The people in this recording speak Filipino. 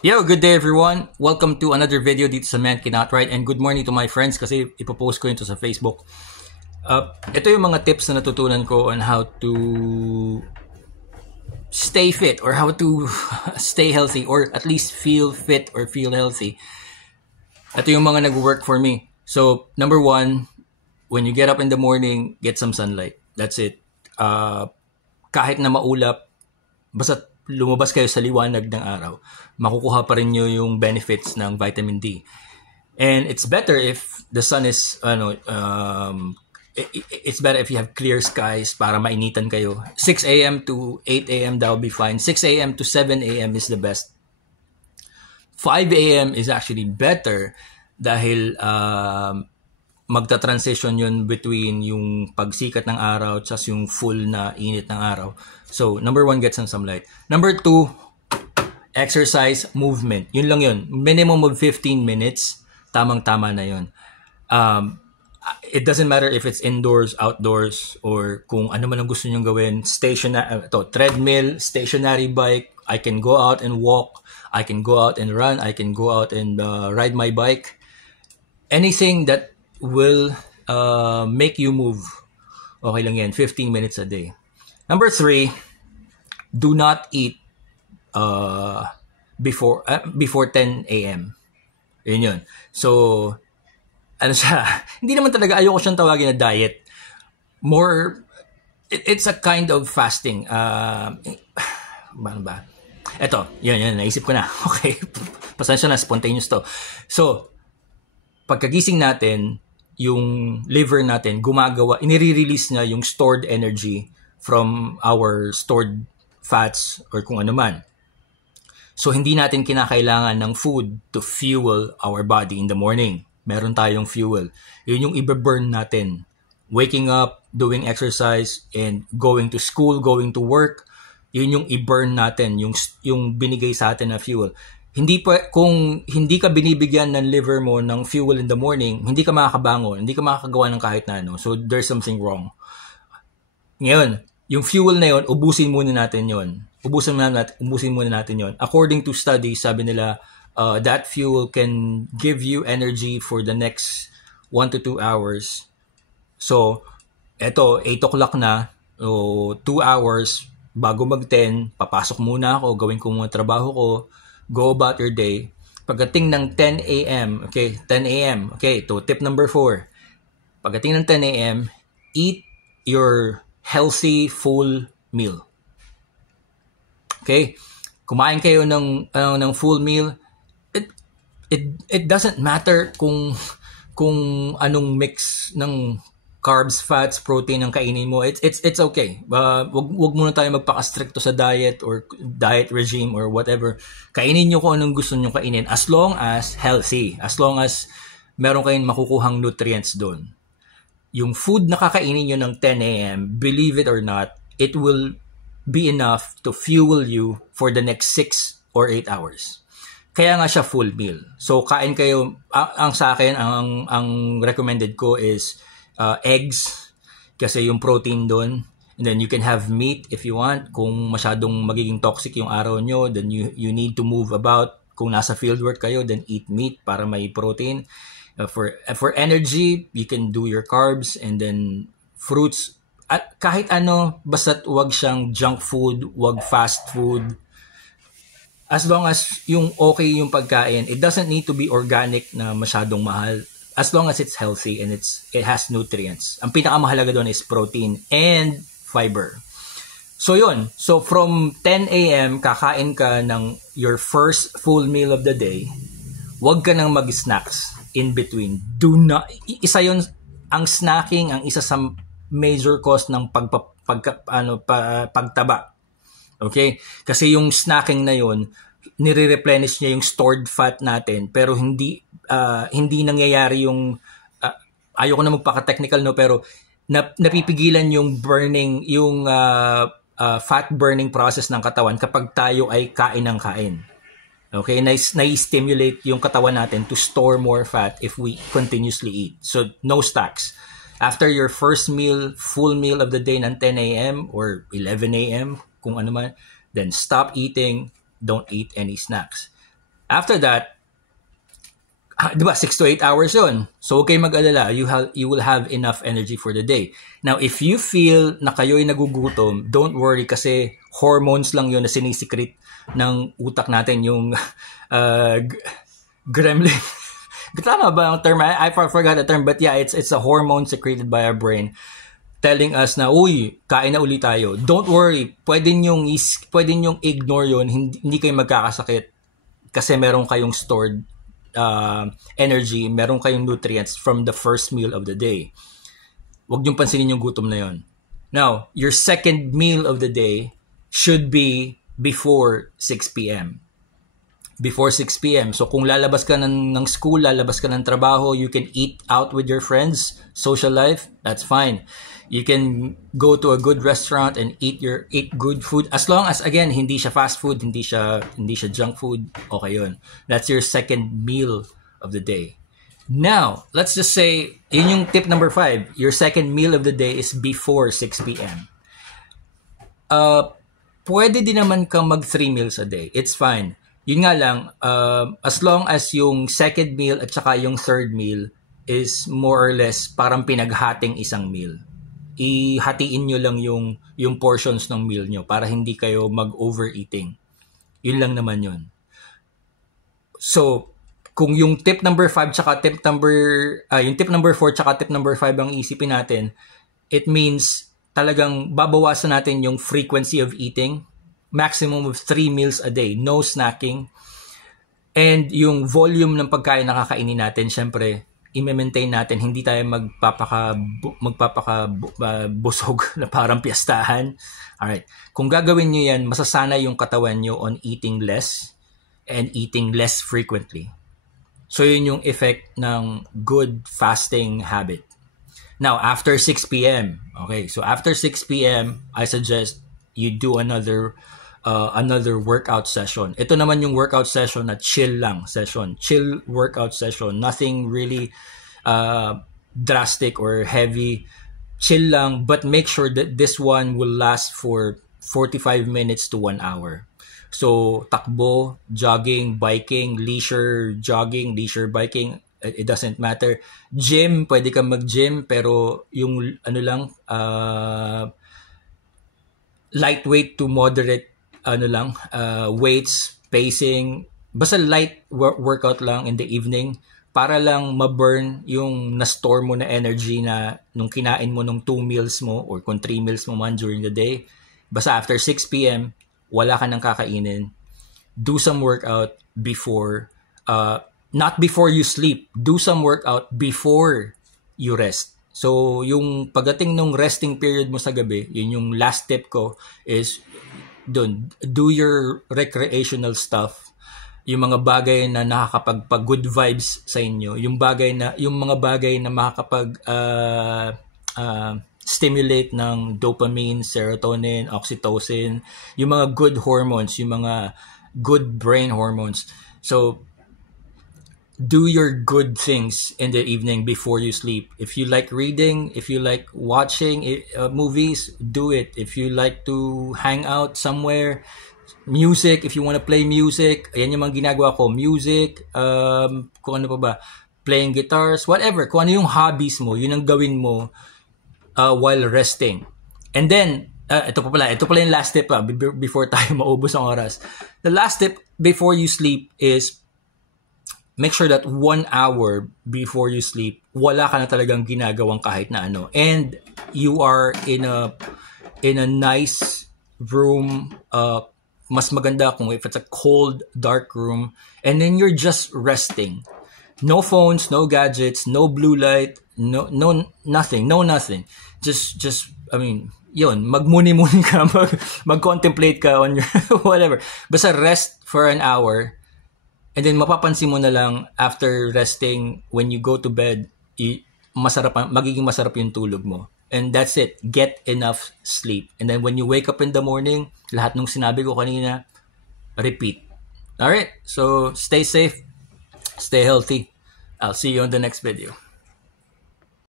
Yo, good day everyone. Welcome to another video dito sa Man Cannot Write, and good morning to my friends kasi ipopost ko ito sa Facebook. Ito yung mga tips na natutunan ko on how to stay fit or how to stay healthy or at least feel fit or feel healthy. Ito yung mga nag-work for me. So, number one, when you get up in the morning, get some sunlight. That's it. Kahit na maulap, basta lumabas kayo sa liwanag ng araw, makukuha pa rin nyo yung benefits ng vitamin D. And it's better if the sun is, it's better if you have clear skies para mainitan kayo. 6 a.m. to 8 a.m. that will be fine. 6 a.m. to 7 a.m. is the best. 5 a.m. is actually better dahil magta-transition yun between yung pagsikat ng araw at yung full na init ng araw. So, number one, get some sunlight. Number two, exercise, movement. Yun lang yun. Minimum of 15 minutes, tamang-tama na yun. It doesn't matter if it's indoors, outdoors, or kung ano man ang gusto nyong gawin. Treadmill, stationary bike. I can go out and walk. I can go out and run. I can go out and ride my bike. Anything that will make you move. Okay lang yan. 15 minutes a day. Number three, do not eat before 10 a.m. Yun yun. So, ano siya, hindi naman talaga, ayoko siyang tawagin na diet. More, it's a kind of fasting. Ano ba? Eto, yun, naisip ko na. Okay, pasensya na, spontaneous to. So, pagkagising natin, yung liver natin, inire-release niya yung stored energy from our stored fats or kung ano man. So, hindi natin kinakailangan ng food to fuel our body in the morning. Meron tayong fuel. Yun yung i-burn natin. Waking up, doing exercise, and going to school, going to work, yun yung i-burn natin, yung binigay sa atin na fuel. Kung hindi ka binibigyan ng liver mo ng fuel in the morning, hindi ka makakabangon, hindi ka makakagawa ng kahit na ano. So, there's something wrong. Ngayon, yung fuel na yun, ubusin muna natin yun. Ubusin muna natin yun. According to studies, sabi nila, that fuel can give you energy for the next 1 to 2 hours. So, eto, 8 o'clock na, 2 hours, bago mag-10, papasok muna ako, gawin ko muna trabaho ko, go about your day. Pagdating ng 10 a.m., okay, 10 a.m., okay, to tip number 4. Pagdating ng 10 a.m., eat your healthy full meal. Okay? Kumain kayo ng full meal. It doesn't matter kung anong mix ng carbs, fats, protein ang kainin mo. It's okay. Wag muna tayo magpaka-stricto sa diet or diet regime or whatever. Kainin niyo kung anong gusto niyo kainin as long as healthy. As long as meron kayong makukuhang nutrients doon. Yung food na kakainin nyo ng 10 a.m., believe it or not, it will be enough to fuel you for the next 6 or 8 hours. Kaya nga siya full meal. So, kain kayo, ang sa akin, ang recommended ko is eggs, kasi yung protein doon. And then you can have meat if you want. Kung masyadong magiging toxic yung araw nyo, then you need to move about. Kung nasa fieldwork kayo, then eat meat para may protein. For energy, you can do your carbs and then fruits. At kahit ano, basta't wag siyang junk food, wag fast food. As long as yung okay yung pagkain, it doesn't need to be organic na masyadong mahal. As long as it's healthy and it has nutrients. Ang pinakamahalaga doon is protein and fiber. So yun. So from 10 a.m., kakain ka ng your first full meal of the day. Wag ka nang mag-snacks in between. Isa yun, ang snacking, ang isa sa major cause ng pagtaba. Okay? Kasi yung snacking na yun, nire-replenish niya yung stored fat natin, pero hindi nangyayari yung ayoko na magpaka-technical, no, pero napipigilan yung burning, yung fat burning process ng katawan kapag tayo ay kain ng kain. Okay, na-stimulate yung katawan natin to store more fat if we continuously eat. So, no stacks. After your first meal, full meal of the day ng 10 a.m. or 11 a.m., kung ano man, then stop eating, don't eat any snacks. After that, di ba, 6 to 8 hours yun. So, huwag kayong mag-alala. You will have enough energy for the day. Now, if you feel na kayo'y nagugutom, don't worry kasi hormones lang yun na sinisikret ng utak natin, yung gremlin. Tama ba ang term? I forgot the term, but yeah, it's a hormone secreted by our brain telling us na, uy, kain na ulit tayo. Don't worry. Pwede nyong ignore yun. Hindi kayo magkakasakit kasi meron kayong stored energy, meron kayong nutrients from the first meal of the day. Huwag niyong pansinin yung gutom na yon. Now, your second meal of the day should be before 6 p.m. Before 6 p.m. So kung lalabas ka ng school, lalabas ka ng trabaho, you can eat out with your friends, social life, that's fine. You can go to a good restaurant and eat good food as long as, again, hindi siya fast food, hindi siya junk food. Okay yun. That's your second meal of the day. Now, let's just say, yun yung tip number 5. Your second meal of the day is before 6 p.m. Pwede din naman kang mag 3 meals a day. It's fine. Yun nga lang, as long as yung second meal at saka yung third meal is more or less parang pinaghating isang meal. Ihatiin nyo lang yung portions ng meal nyo para hindi kayo mag-overeating. Yun lang naman yun. So, kung yung tip number 5 tsaka yung tip number 4 tsaka tip number 5 ang isipin natin, it means talagang babawasan natin yung frequency of eating, maximum of 3 meals a day, no snacking. And yung volume ng pagkain na kakainin natin, syempre, i-maintain natin, hindi tayo magpapakabusog na parang piyastahan. Alright. Kung gagawin nyo yan, masasana yung katawan nyo on eating less and eating less frequently. So yun yung effect ng good fasting habit. Now, after 6 p.m., okay, so after 6 p.m., I suggest you do another workout session. Ito naman yung workout session na chill workout session. Nothing really drastic or heavy. Chill lang, but make sure that this one will last for 45 minutes to 1 hour. So, takbo, jogging, biking, leisure jogging, leisure biking, it doesn't matter. Gym, pwede kang mag-gym, pero yung lightweight to moderate weights, pacing, basta light workout lang in the evening para lang ma-burn yung na-store mo na energy na nung kinain mo nung 2 meals mo or kung 3 meals mo man during the day. Basta after 6 p.m., wala ka nang kakainin. Do some workout before, not before you sleep. Do some workout before you rest. So, yung pagdating nung resting period mo sa gabi, yun yung last tip ko is do your recreational stuff, yung mga bagay na nakakapagpa-good vibes sa inyo, yung mga bagay na makakapag stimulate ng dopamine, serotonin, oxytocin, yung mga good hormones, yung mga good brain hormones. So, do your good things in the evening before you sleep. If you like reading, if you like watching movies, do it. If you like to hang out somewhere, music, if you want to play music, ayan yung mga ginagawa ko. Music, kung ano pa ba, playing guitars, whatever. Kung ano yung hobbies mo, yun ang gawin mo while resting. And then, ito pala yung last tip before tayo maubos ang oras. The last tip before you sleep is make sure that 1 hour before you sleep, wala ka na talagang ginagawang kahit na ano. And you are in a nice room, mas maganda kung if it's a cold, dark room, and then you're just resting. No phones, no gadgets, no blue light, no nothing. Just yun, magmuni-muni ka, mag-contemplate ka on your whatever. Basta rest for an hour. And then mapapansin mo na lang after resting, when you go to bed, magiging masarap yung tulog mo. And that's it. Get enough sleep. And then when you wake up in the morning, lahat ng sinabi ko kanina, repeat. Alright, so stay safe, stay healthy. I'll see you on the next video.